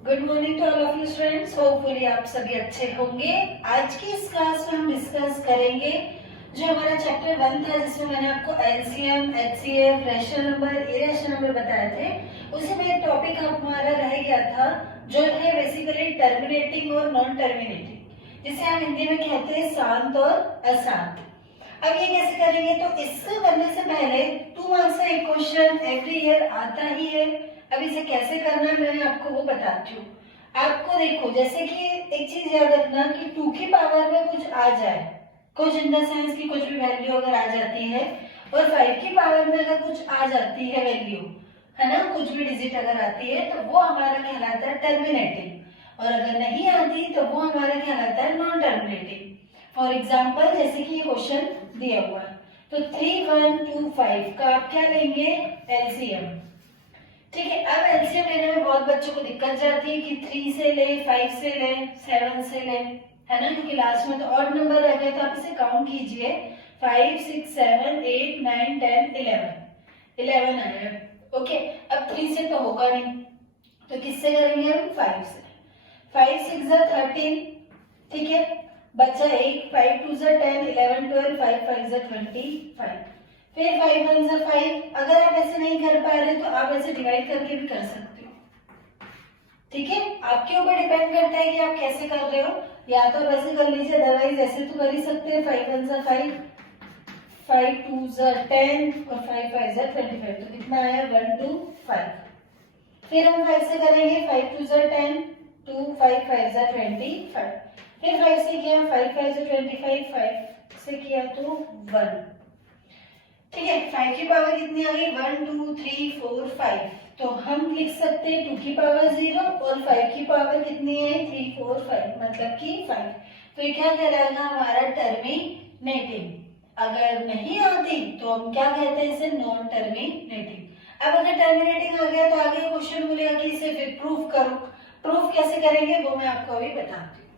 Good morning to all of you students. Hopefully आप सभी अच्छे होंगे। आज की इस क्लास में हम डिस्कस करेंगे जो हमारा चैप्टर 1 था, जिसमें मैंने आपको LCM, HCF, rational number, irrational number बताए थे। उसी में एक टॉपिक हमारा रह गया था जो है बेसिकली टर्मिनेटिंग और नॉन टर्मिनेटिंग, जिसे हम हिंदी में कहते हैं शांत और अशांत। अब ये कैसे करेंगे, तो इससे करने से पहले 2 मार्क्स का एक क्वेश्चन एवरी ईयर आता ही है। अब इसे कैसे करना है मैं आपको वो बताती हूँ। आपको देखो, जैसे कि एक चीज याद रखना कि 2 की पावर में कुछ आ जाए, कुछ इन द सेंस की कुछ भी वैल्यू अगर आ जाती है, और 5 की पावर में अगर कुछ आ जाती है वैल्यू, है ना, कुछ भी डिजिट अगर आती है तो वो हमारा कहलाता है टर्मिनेटिंग, और अगर नहीं आती तो वो हमारा कहलाता है नॉन टर्मिनेटिंग। फॉर एग्जाम्पल, जैसे कि ये क्वेश्चन दिया हुआ है, तो 3, 1, 2, 5 का आप क्या लेंगे, एलसीएम। ठीक है, अब एलसीएम लेने में बहुत बच्चों को दिक्कत जाती है कि 3 से ले, 5 से ले, 7 से ले, है ना, क्योंकि लास्ट में तो ऑड नंबर रह गए। तो आप इसे काउंट कीजिए, 5, 6, 7, 8, 9, 10, 11 आया। ओके, अब 3 से तो होगा नहीं, तो किससे करेंगे हम, 5 से। 5, 6 जा 13, ठीक है, बच्चा 1, 5, 2 जा 10, 11, 12, 5, 5 जा 25, फिर 5, 1 जा 5। अगर आप ऐसे नहीं कर पा रहे तो आप ऐसे डिवाइड करके भी कर सकते हो। ठीक है, आपके ऊपर डिपेंड करता है कि आप कैसे कर रहे हो, या तो वैसे कर लीजिए, अदरवाइज ऐसे तो कर ही सकते हैं। 5, 1 जा 5, 5, 2 जा 10 और 5, 5 जा 25। तो कितना आया, 1, 2, 5। फिर हम 5 से करेंगे, 5, 2 जा 10, 2, 5, 5 जा 25। फिर 5 से किया, 5, 5 जा 25, 5 से किया तो 1। ठीक है, 5 की पावर कितनी आ गई, 1, 2, 3, 4, 5। तो हम लिख सकते हैं 2 की पावर 0 और 5 की पावर कितनी है, 3, 4, 5, मतलब कि 5। तो ये क्या कहलाएगा, हमारा टर्मिनेटिंग। अगर नहीं आती तो हम क्या कहते हैं, इसे नॉन टर्मिनेटिंग। अब अगर टर्मिनेटिंग आ गया तो आगे क्वेश्चन बोलेगा कि इसे फिर प्रूफ करो। प्रूफ कैसे करेंगे वो मैं आपको अभी बताती हूँ।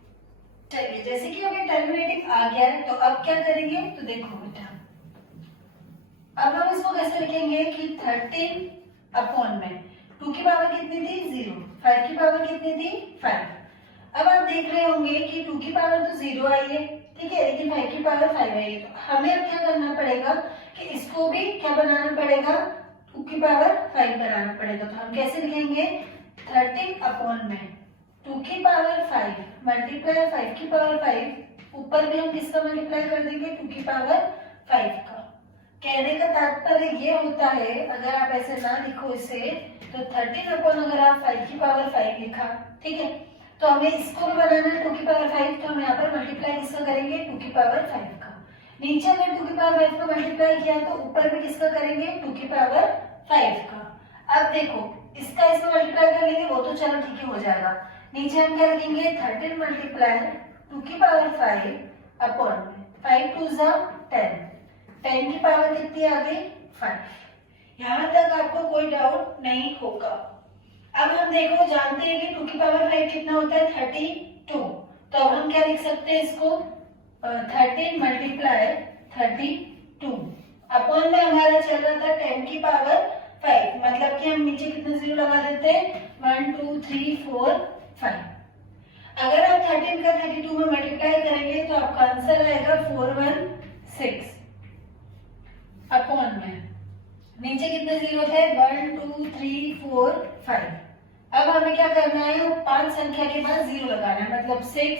चलिए, जैसे कि अगर टर्मिनेटिंग आ गया है तो अब क्या करेंगे, तो देखो बेटा, अब हम इसको कैसे लिखेंगे कि 13 अपॉन में 2 की पावर कितनी थी, 0, 5 की पावर कितनी थी, 5। अब आप देख रहे होंगे कि 2 की पावर तो 0 आई है, ठीक है, लेकिन 5 की पावर 5 आई है। तो हमें अब क्या करना पड़ेगा कि इसको भी क्या बनाना पड़ेगा, 2 की पावर 5 बनाना पड़ेगा। तो हम कैसे लिखेंगे, 13 अपॉन में 2 की पावर 5 मल्टीप्लाई 5 की पावर 5, ऊपर भी हम किसका मल्टीप्लाई कर देंगे, 2 की पावर 5 का। कहने का तात्पर्य ये होता है, अगर आप ऐसे ना लिखो इसे, तो 13 अपॉन अगर आप 5 की पावर 5 लिखा, ठीक है, तो हमें इसको भी बनाना है 2 की पावर 5। तो हम यहाँ पर मल्टीप्लाई किसका करेंगे, 2 की पावर 5 का। नीचे अगर 2 की पावर 5 का मल्टीप्लाई किया तो ऊपर भी किसका करेंगे, 2 की पावर 5 का। अब देखो, इसका इसमें मल्टीप्लाई कर लेंगे, वो तो चलो ठीक है हो जाएगा। नीचे हम क्या लिखेंगे, 13 मल्टीप्लाई 2 की पावर 5 अपॉन 5 2 जा 10, 10 की पावर कितनी आ गई, 5। यहाँ तक आपको कोई डाउट नहीं होगा। अब हम देखो जानते हैं कि 2 की पावर 5 कितना होता है, 32। तो अब हम क्या लिख सकते हैं इसको, 13 मल्टीप्लाई 32 अपॉन में हमारा चल रहा था 10 की पावर 5, मतलब कि हम नीचे कितने 0 लगा देते हैं, 1, 2, 3, 4, 5। अगर आप 13 का 32 में मल्टीप्लाई करेंगे तो आपका आंसर आएगा 416 अपॉन में नीचे कितने 0 थे, 1, 2, 3, 4, 5। अब हमें क्या करना है, 5 संख्या के बाद 0 लगाना है, मतलब 6,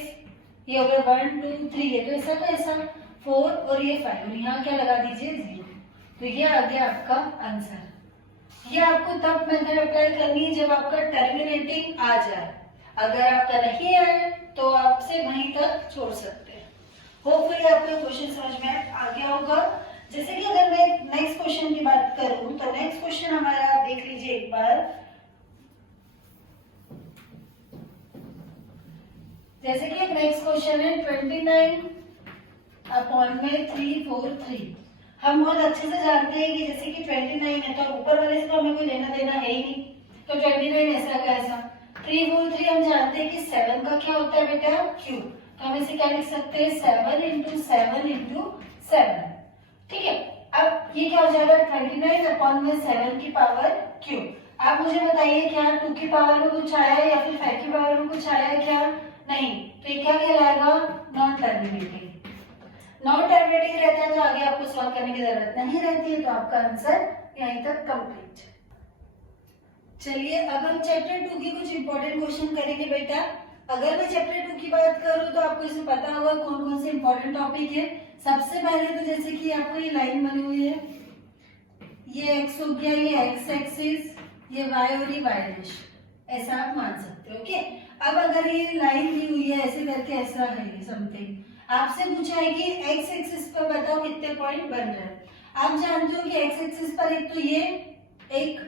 ये हो गया 1, 2, 3, ये तो ऐसा तो ऐसा 4 और ये 5, और यहाँ क्या लगा दीजिए 0। तो ये आ गया आपका आंसर। ये आपको तब मेथड अप्लाई करनी है जब आपका टर्मिनेटिंग आ जाए। अगर आपका नहीं आए तो आपसे वहीं तक छोड़ सकते हैं। होपफुली आपको क्वेश्चन समझ में आ गया होगा। जैसे कि अगर मैं नेक्स्ट क्वेश्चन की बात करूं तो नेक्स्ट क्वेश्चन हमारा आप देख लीजिए एक बार। जैसे कि एक नेक्स्ट क्वेश्चन है 29 अपॉन में 343। हम बहुत अच्छे से जानते हैं कि जैसे कि 29 है तो ऊपर वाले से तो हमें कोई लेना देना है ही नहीं, तो 29 ऐसा का ऐसा। 343 हम जानते हैं कि 7 का क्या होता है बेटा, क्यूब। तो हम इसे क्या लिख सकते हैं, 7 इंटू 7 इंटू 7। ठीक है, अब ये क्या हो जाएगा, 29 अपॉन में 7 की पावर क्यूब। आप मुझे बताइए क्या 2 की पावर में कुछ आया है या फिर 5 नहीं, तो ये क्या कहलाएगा, नॉन टर्मिनेटिंग। नॉन टर्मिनेटिंग रहता है तो आगे आपको सॉल्व करने की जरूरत नहीं रहती है, तो आपका आंसर यहीं तक कंप्लीट। चलिए अब हम चैप्टर 2 के कुछ इंपॉर्टेंट क्वेश्चन करेंगे बेटा। अगर मैं चैप्टर 2 की बात करूं तो आपको इसमें पता होगा कौन कौन से इंपॉर्टेंट टॉपिक है। सबसे पहले तो जैसे कि आपको ये लाइन बनी हुई है, ये एक्स हो गया, ये एक्स एक्सिस, ये वाई और ये वाई डैश, ऐसा आप मान सकते हो। ओके, अब अगर ये लाइन दी हुई है ऐसे करके, ऐसा है ये समथिंग, आपसे पूछा है कि एक्स एक्सिस पर बताओ कितने पॉइंट बन रहे हैं। आप जानते हो कि एक्स एक्सिस पर एक तो ये 1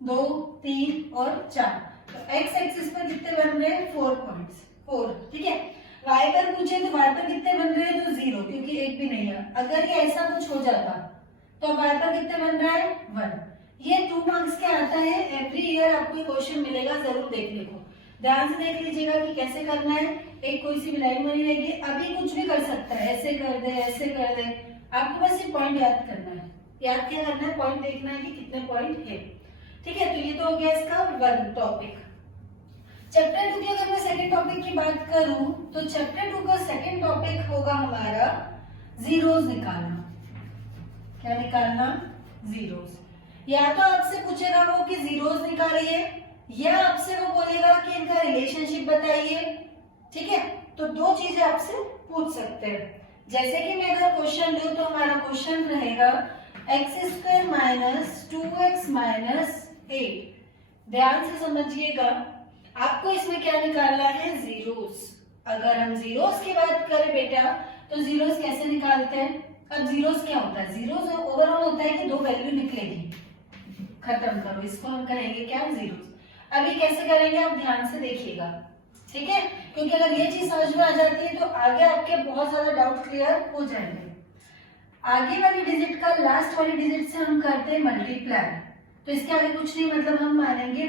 2 3 और 4, तो एक्स एक्सिस पर कितने बन रहे हैं, 4 पॉइंट्स, 4। ठीक है, वाई पर पूछे तो वाई पर कितने बन रहे हैं, तो 0, क्योंकक्योंकि 1 भी नहीं है। अगर ये ऐसा कुछ हो जाता तो वाई पर कितने बन रहा है, 1। ये 2 मार्क्स के आता है, एवरी ईयर आपको क्वेश्चन मिलेगा, जरूर देखने को। ध्यान से देख लीजिएगा कि कैसे करना है। एक कोई सी भी लाइन बनी रहेगी, अभी कुछ भी कर सकता है, ऐसे कर दे, ऐसे कर दे, आपको बस ये पॉइंट याद करना है। याद क्या करना है, पॉइंट देखना है कि कितने पॉइंट है। ठीक है, तो ये तो हो गया इसका 1 टॉपिक। चैप्टर 2 की अगर मैं सेकंड टॉपिक की बात करूं तो चैप्टर 2 का सेकंड टॉपिक होगा हमारा जीरोस निकालना। क्या निकालना, जीरोस। या तो आपसे पूछेगा वो कि जीरोस निकालिए, या आपसे वो बोलेगा कि इनका रिलेशनशिप बताइए। ठीक है, तो 2 चीजें आपसे पूछ सकते हैं। जैसे कि मैं अगर क्वेश्चन लूं तो हमारा क्वेश्चन रहेगा x² माइनस 2x माइनस 8। ध्यान से समझिएगा, आपको इसमें क्या निकालना है, जीरोस। अगर हम जीरोस की बात करें बेटा तो जीरोस कैसे निकालते हैं। अब जीरोस क्या होता है, जीरोस ओवरऑल होता है कि 2 वैल्यू निकलेगी, खत्म करो, इसको हम कहेंगे क्या, जीरोस। अभी कैसे करेंगे आप ध्यान से देखिएगा। ठीक है, क्योंकि अगर ये चीज समझ में आ जाती है तो आगे आपके बहुत ज्यादा डाउट क्लियर हो जाएंगे। आगे वाली डिजिट का लास्ट वाली डिजिट से हम करते हैं मल्टीप्लाई, तो इसके आगे कुछ नहीं, मतलब हम मानेंगे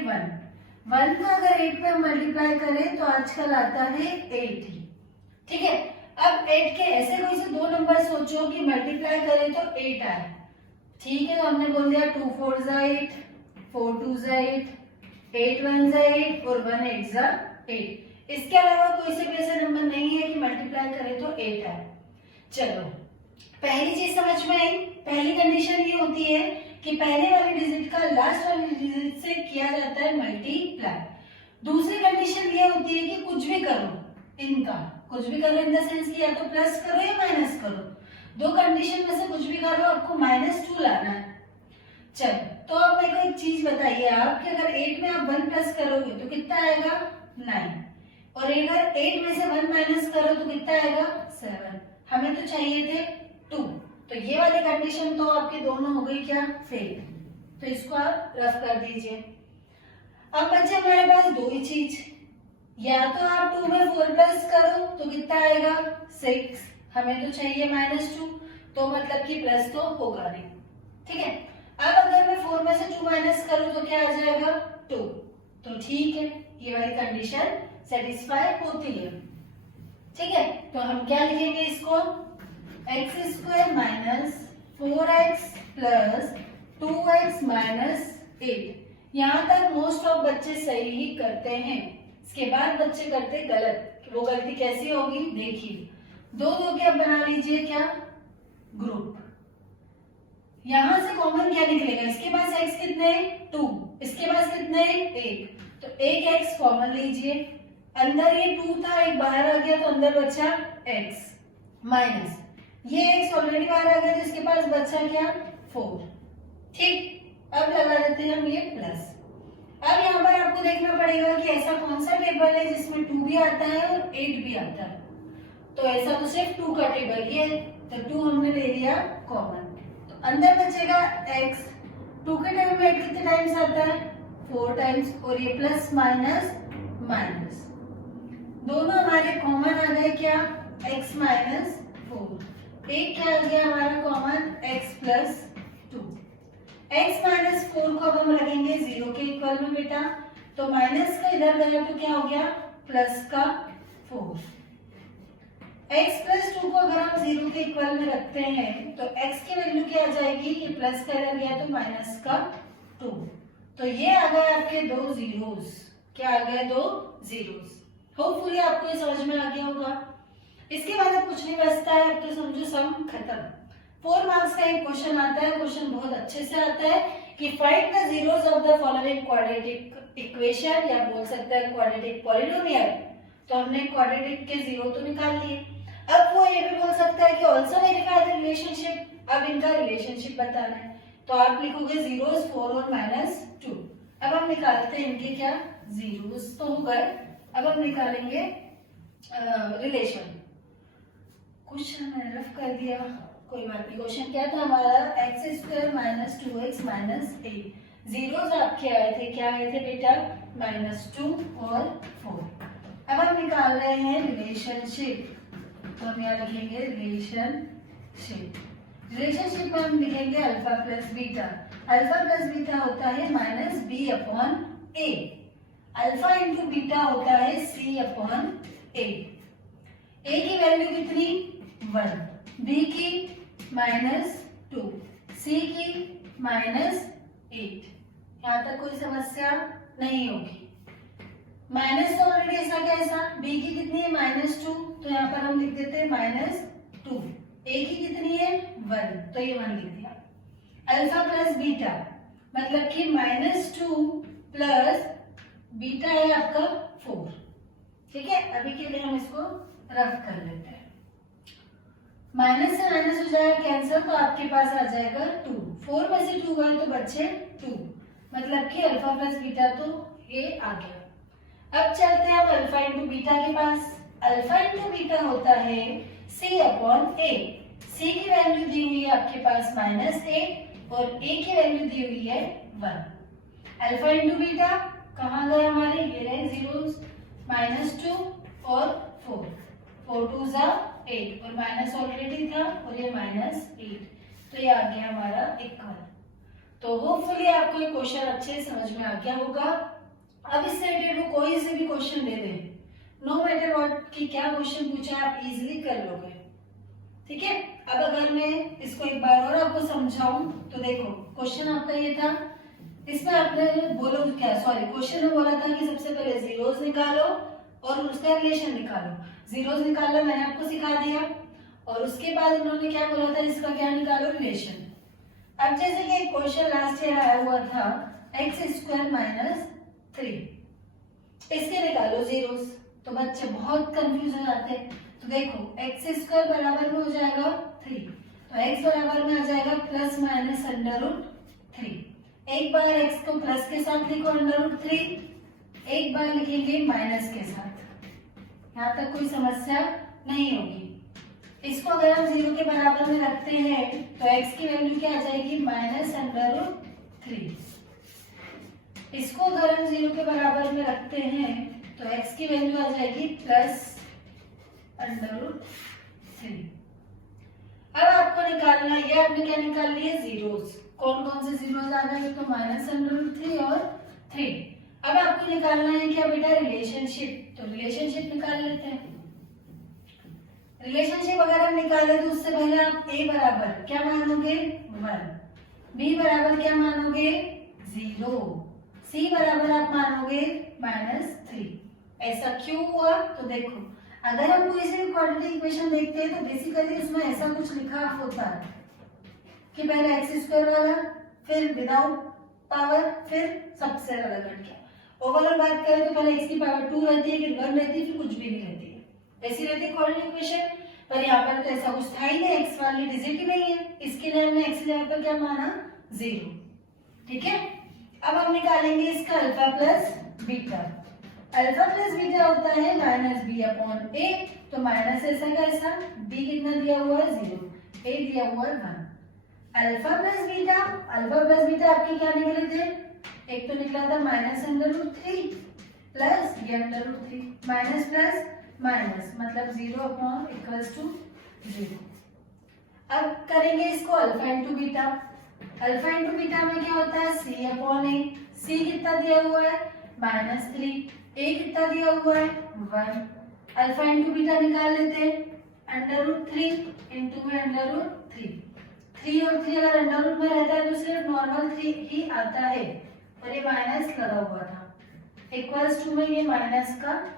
1 का अगर 8 पे हम मल्टीप्लाई करें तो आजकल आता है 80। ठीक है, अब 8 के ऐसे कोई से 2 नंबर सोचो कि मल्टीप्लाई करें तो 8 आए। ठीक है, तो हमने बोल दिया 2 4 8, 4 2 8, 8 1 8 और 1 8 8। इसके अलावा कोई से भी ऐसा नंबर नहीं है कि मल्टीप्लाई करें तो 8 आए। चलो, पहली चीज समझ में आई। पहली कंडीशन ये होती है कि पहले वाली डिजिट का लास्ट वाली डिजिट से किया जाता है मल्टीप्लाई। दूसरी कंडीशन ये होती है कि कुछ भी करो, इनका कुछ भी करो इन द सेंस कि या तो प्लस करो या माइनस करो। 2 कंडीशन में से कुछ भी करो, आपको -2 लाना है। चलो, तो अब मेरे को एक चीज बताइए आप कि अगर 8 में आप 1 प्लस करोगे तो कितना आएगा, 9, और अगर 8 में से 1 माइनस करो तो कितना आएगा, 7। हमें तो चाहिए थे 2, तो ये वाली कंडीशन तो आपकी दोनों हो गई क्या, फेल। तो इसको आप रफ कर दीजिए। अब बच्चे हमारे पास 2 ही चीज, या तो आप 2 में 4 प्लस करो तो कितना आएगा, 6। हमें तो चाहिए -2, तो मतलब कि प्लस तो होगा नहीं। ठीक है, अब अगर मैं 4 में से 2 माइनस करूं तो क्या आ जाएगा, 2। तो ठीक है, ये वाली कंडीशन सेटिस्फाई होती है। ठीक है, तो हम क्या लिखेंगे इसको, x² minus 4x plus 2x minus 8। यहाँ तक मोस्ट ऑफ बच्चे सही ही करते हैं, इसके बाद बच्चे करते गलत। वो गलती कैसी होगी देखिए, 2 2 के अब बना लीजिए क्या, ग्रुप। यहां से कॉमन क्या निकलेगा, इसके पास x कितने, 2, इसके पास कितने, 1, तो 1 x कॉमन लीजिए। अंदर ये 2 था, 1 बाहर आ गया तो अंदर बचा x माइनस ये x ऑलरेडी बाहर आ गया तो इसके पास बचा क्या, 4। ठीक, अब लगा देते हैं हम ये प्लस। अब यहाँ पर आपको देखना पड़ेगा कि ऐसा कौन सा टेबल है जिसमें 2 भी आता है और 8 भी आता है। तो ऐसा तो सिर्फ 2 का टेबल ही है, तो 2 हमने ले लिया कॉमन, तो अंदर बचेगा x। 2 के टेबल में 8 कितने टाइम्स आता है, 4 टाइम्स, और ये प्लस माइनस माइनस दोनों हमारे कॉमन आ गए क्या, x माइनस 4। एक क्या आ गया हमारा common, x plus 2। x minus 4 को अब हम रखेंगे 0 के इक्वल में बेटा, तो माइनस का इधर गया तो क्या हो गया, प्लस का 4। x प्लस 2 को अगर हम 0 के इक्वल में रखते हैं तो x की वैल्यू क्या आ जाएगी, कि प्लस का इधर गया तो माइनस का 2। तो ये आ गए आपके 2 जीरोस। क्या आ गए, 2 जीरोस। होपफुली आपको ये समझ में आ गया होगा। इसके बाद अब कुछ नहीं बचता है, अब तो समझो सम खत्म। 4 मार्क्स का एक क्वेश्चन आता है, क्वेश्चन बहुत अच्छे से आता है कि find the zeros of the following quadratic equation, या बोल सकते हैं क्वाड्रेटिक पॉलिनोमियल। तो हमने क्वाड्रेटिक के जीरो तो निकाल लिए। अब वो ये भी बोल सकता है कि ऑल्सो वेरीफाई द रिलेशनशिप, अब इनका रिलेशनशिप बताना है। तो आप लिखोगे जीरोस 4 और -2। अब हम निकालते हैं इनके क्या जीरोस तो हो गए। अब हम निकालेंगे रिलेशन। क्वेश्चन मैंने रफ कर दिया, कोई बात नहीं। क्वेश्चन क्या था हमारा, x² - 2x - 8। जीरोस आपके आए थे, क्या आए थे बेटा, -2 और 4। अब हम निकाल रहे हैं रिलेशनशिप, तो हम यहाँ लिखेंगे रिलेशनशिप। रिलेशनशिप में हम लिखेंगे alpha plus beta. Alpha plus beta होता है -b/a। अल्फा इंटू बीटा होता है c/a। a की वैल्यू कितनी 1, b की -2, c की -8। यहाँ तक कोई समस्या नहीं होगी। माइनस तो ऑलरेडी ऐसा कैसा, b की कितनी है -2, तो यहाँ पर हम लिख देते हैं -2। a की कितनी है 1, तो ये 1 लिख दिया। अल्फा प्लस बीटा मतलब कि -2 प्लस बीटा है आपका 4। ठीक है, अभी के लिए हम इसको रफ कर लेते हैं। माइनस से माइनस हो जाएगा कैंसिल, तो आपके पास आ जाएगा 2। 4 में से 2 गए तो बच्चे 2, मतलब कि अल्फा प्लस बीटा तो ये आ गया। अब चलते हैं हम अल्फा इंटू बीटा के पास। अल्फा इंटू बीटा होता है c/a। c की वैल्यू दी हुई है आपके पास -8 और a की वैल्यू दी हुई है 1। अल्फा इंटू बीटा कहाँ गए हमारे, ये रहे जीरोस, -2 और 4। 4 2 = 8 और माइनस ऑलरेडी था और ये -8, तो ये आ गया हमारा इक्वल। तो होपफुली आपको ये क्वेश्चन अच्छे से समझ में आ गया होगा। अब इससे रिलेटेड वो कोई से भी क्वेश्चन दे दे, नो मैटर व्हाट कि क्या क्वेश्चन पूछा है, आप इजीली कर लोगे। ठीक है, अब अगर मैं इसको एक बार और आपको समझाऊं तो देखो, क्वेश्चन आपका ये था, इसमें आपने बोलो क्या, सॉरी क्वेश्चन में बोला था कि सबसे पहले जीरोस निकालो और उसका रिलेशन निकालो। जीरोस निकालना मैंने आपको सिखा दिया और उसके बाद उन्होंने क्या बोला था, इसका क्या निकालो, रिलेशन। अब जैसे कि एक क्वेश्चन लास्ट ईयर आया हुआ था x² - 3, इसके निकालो जीरोस, तो बच्चे बहुत कंफ्यूज हो जाते हैं। तो देखो x² बराबर में हो जाएगा 3, तो x बराबर में आ जाएगा ±√3। एक बार x को प्लस के साथ लिखो √3, एक बार लिखेंगे माइनस के साथ। यहाँ तक कोई समस्या नहीं होगी। इसको अगर हम 0 के बराबर में रखते हैं तो x की वैल्यू क्या आ जाएगी, -√3। इसको अगर हम 0 के बराबर में रखते हैं तो x की वैल्यू आ जाएगी +√3। अब आपको निकालना, ये आपने क्या निकाल लिए, जीरोस। कौन कौन से जीरोस आ गए, तो -√3 और 3। अब आपको निकालना है क्या बेटा, रिलेशनशिप। तो रिलेशनशिप निकाल लेते हैं। रिलेशनशिप अगर हम निकाले तो उससे पहले आप a बराबर क्या मानोगे, 1, b बराबर क्या मानोगे, 0, c बराबर आप मानोगे -3। ऐसा क्यों हुआ, तो देखो अगर हम कोई से क्वाड्रेटिक इक्वेशन देखते हैं तो बेसिकली उसमें ऐसा कुछ लिखा होता है कि पहले x² वाला, फिर विदाउट पावर, फिर सबसे अलग हट गया। ओवरऑल बात करें तो पहले x की पावर 2 रहती है, फिर 1 रहती है, फिर कुछ भी नहीं रहती है, ऐसी रहती है क्वाड्रेटिक इक्वेशन। पर यहाँ पर तो ऐसा कुछ था ही नहीं, x वाली डिजिट ही नहीं है, इसके लिए हमने x यहाँ पर क्या माना, 0। ठीक है, अब हम निकालेंगे इसका alpha plus beta. Alpha plus beta होता है -b/a, तो माइनस ऐसा कैसा, b कितना दिया हुआ है 0, a दिया हुआ है 1। Alpha plus beta, alpha plus beta आपके क्या निकले थे, एक तो निकला था -√3 प्लस ये √3, माइनस प्लस माइनस मतलब 0/0। अब करेंगे इसको alpha into beta. Alpha into beta में क्या होता है, c/a। c कितना दिया हुआ है -3, a कितना दिया हुआ है 1। अल्फा इंटू बीटा निकाल लेते हैं, √3 इंटू में √3। 3 और 3 अगर अंडर रूट में रहता है तो सिर्फ नॉर्मल 3 ही आता है और ये माइनस लगा हुआ था, इक्वल्स टू में ये -3।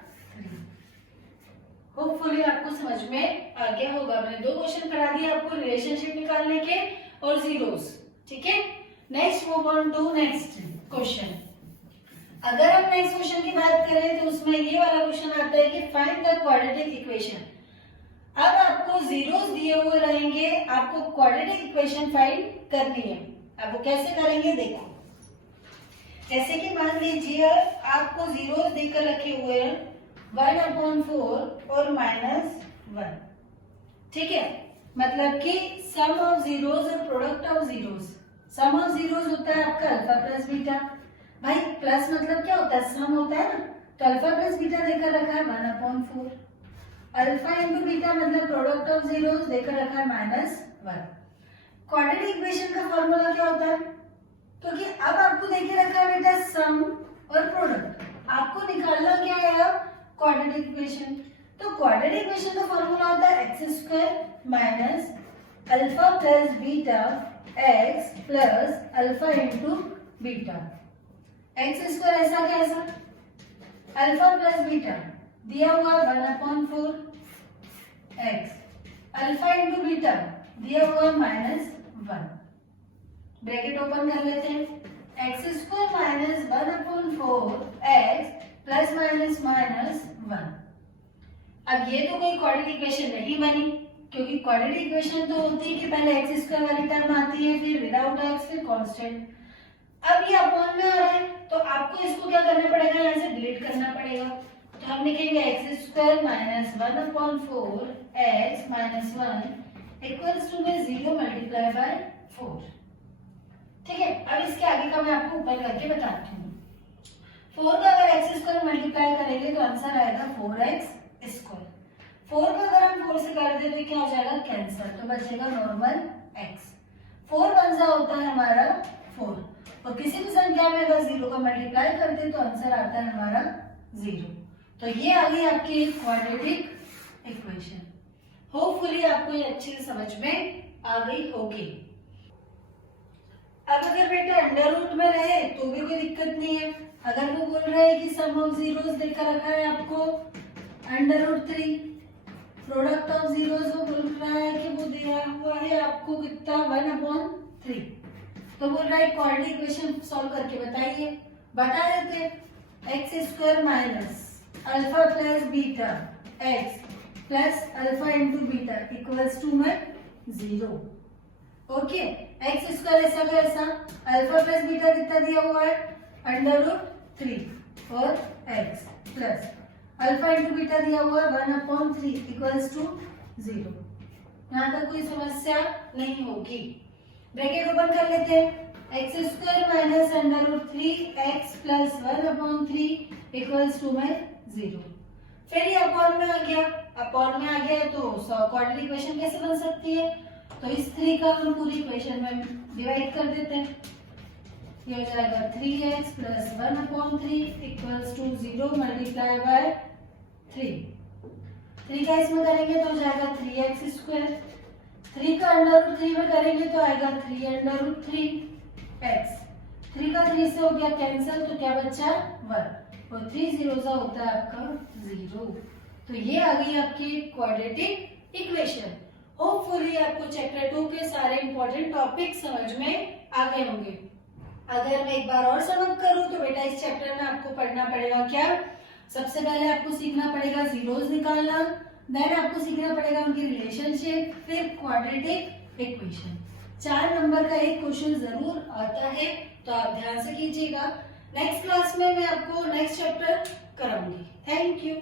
होपफुली आपको समझ में आ गया होगा। मैंने 2 क्वेश्चन करा दिए आपको रिलेशनशिप निकालने के और जीरोस, ठीक है। Next move on to next question. अगर हम नेक्स्ट क्वेश्चन की बात करें तो उसमें ये वाला क्वेश्चन आता है कि फाइंड द क्वाड्रेटिक इक्वेशन। अब आपको जीरोस दिए हुए रहेंगे, आपको क्वाड्रेटिक इक्वेशन फाइंड करनी है। अब वो कैसे करेंगे देखो, जैसे कि मान लीजिए आपको जीरोस देकर रखे हुए हैं 1/4 और -1, ठीक है। मतलब कि सम ऑफ जीरोस और product of zeros. Sum of zeros होता है आपका अल्फा प्लस बीटा। भाई प्लस मतलब क्या होता है, सम होता है ना, तो अल्फा प्लस बीटा देकर रखा है 1/4। अल्फा इंटू बीटा मतलब प्रोडक्ट ऑफ जीरोस देकर रखा है -1। क्वाड्रेटिक इक्वेशन का फॉर्मूला क्या होता है, क्योंकि अब आपको देखे रखा है बेटा सम और प्रोडक्ट, आपको निकालना क्या है क्वाड्रेटिक इक्वेशन। तो क्वाड्रेटिक इक्वेशन का फॉर्मूला होता है x² minus alpha plus beta x plus alpha into beta. x² ऐसा कैसा, अल्फा प्लस बीटा दिया हुआ 1/4 x, अल्फा इंटू बीटा दिया हुआ -1। ब्रैकेट ओपन कर लेते हैं, x² माइनस 1/4 x प्लस -1। अब ये तो कोई क्वाड्रेटिक इक्वेशन नहीं बनी, क्योंकि क्वाड्रेटिक इक्वेशन तो होती है कि पहले x² वाली टर्म आती है, फिर विदाउट x, फिर कांस्टेंट। अब ये अपॉन में आ रहा है तो आपको इसको क्या करना पड़ेगा, यहाँ से डिलीट करना पड़ेगा। तो हम लिखेंगे x² minus 1/4 x minus 1 equals to में 0 मल्टीप्लाई बाय 4, ठीक है। अब इसके आगे का मैं आपको ऊपर करके बताती हूँ। 4 का अगर x² मल्टीप्लाई करेंगे तो आंसर आएगा 4x²। 4 का अगर हम 4 से कर देते क्या हो जाएगा, कैंसर, तो बचेगा नॉर्मल x। 4 पंजा होता है हमारा 4, और किसी भी संख्या में अगर 0 का मल्टीप्लाई करते तो आंसर आता है हमारा 0। तो ये आ गई आपकी क्वाड्रेटिक इक्वेशन। होपफुली आपको ये अच्छे से समझ में आ गई होगी। अब अगर बेटा अंडर रूट में रहे तो भी कोई दिक्कत नहीं है। अगर वो बोल रहा है कि सम ऑफ जीरोस देकर रखा है आपको √3, प्रोडक्ट ऑफ जीरोस वो बोल रहा है कि वो दिया हुआ है आपको कितना 1/3, तो बोल रहा है क्वाड्रेटिक इक्वेशन सॉल्व करके बताइए। बता देते, x² minus alpha plus beta x plus alpha into beta equals to में 0। ओके, x² ऐसा का ऐसा, अल्फा प्लस बीटा कितना दिया हुआ है √3 और x plus alpha into beta दिया हुआ है 1/3 इक्वल्स टू 0। यहाँ तक कोई समस्या नहीं होगी। ब्रैकेट ओपन कर लेते हैं, x² minus √3 x plus 1/3 equals to में 0। फिर ये अपॉन में आ गया, अपॉन में आ गया तो क्वाड्रेटिक इक्वेशन कैसे बन सकती है, तो इस 3 का हम पूरी इक्वेशन में डिवाइड कर देते हैं। ये हो जाएगा 3x plus 1/3 equals to 0 multiply by 3। 3 का इसमें करेंगे तो हो जाएगा 3x²। 3 का √3 में करेंगे तो आएगा 3√3x। 3 का 3 से हो गया कैंसिल, तो क्या बचा 1, और 3 0 होता है आपका 0। तो ये आ गई आपकी क्वाड्रेटिक इक्वेशन। होपफुली आपको चैप्टर 2 के सारे इंपॉर्टेंट टॉपिक समझ में आ गए होंगे। अगर मैं एक बार और समअप करूं तो बेटा इस चैप्टर में आपको पढ़ना पड़ेगा क्या, सबसे पहले आपको सीखना पड़ेगा जीरोस निकालना, देन आपको सीखना पड़ेगा उनकी रिलेशनशिप, फिर क्वाड्रेटिक इक्वेशन। 4 नंबर का एक क्वेश्चन जरूर आता है, तो आप ध्यान से कीजिएगा। नेक्स्ट क्लास में मैं आपको नेक्स्ट चैप्टर कराऊंगी। Thank you.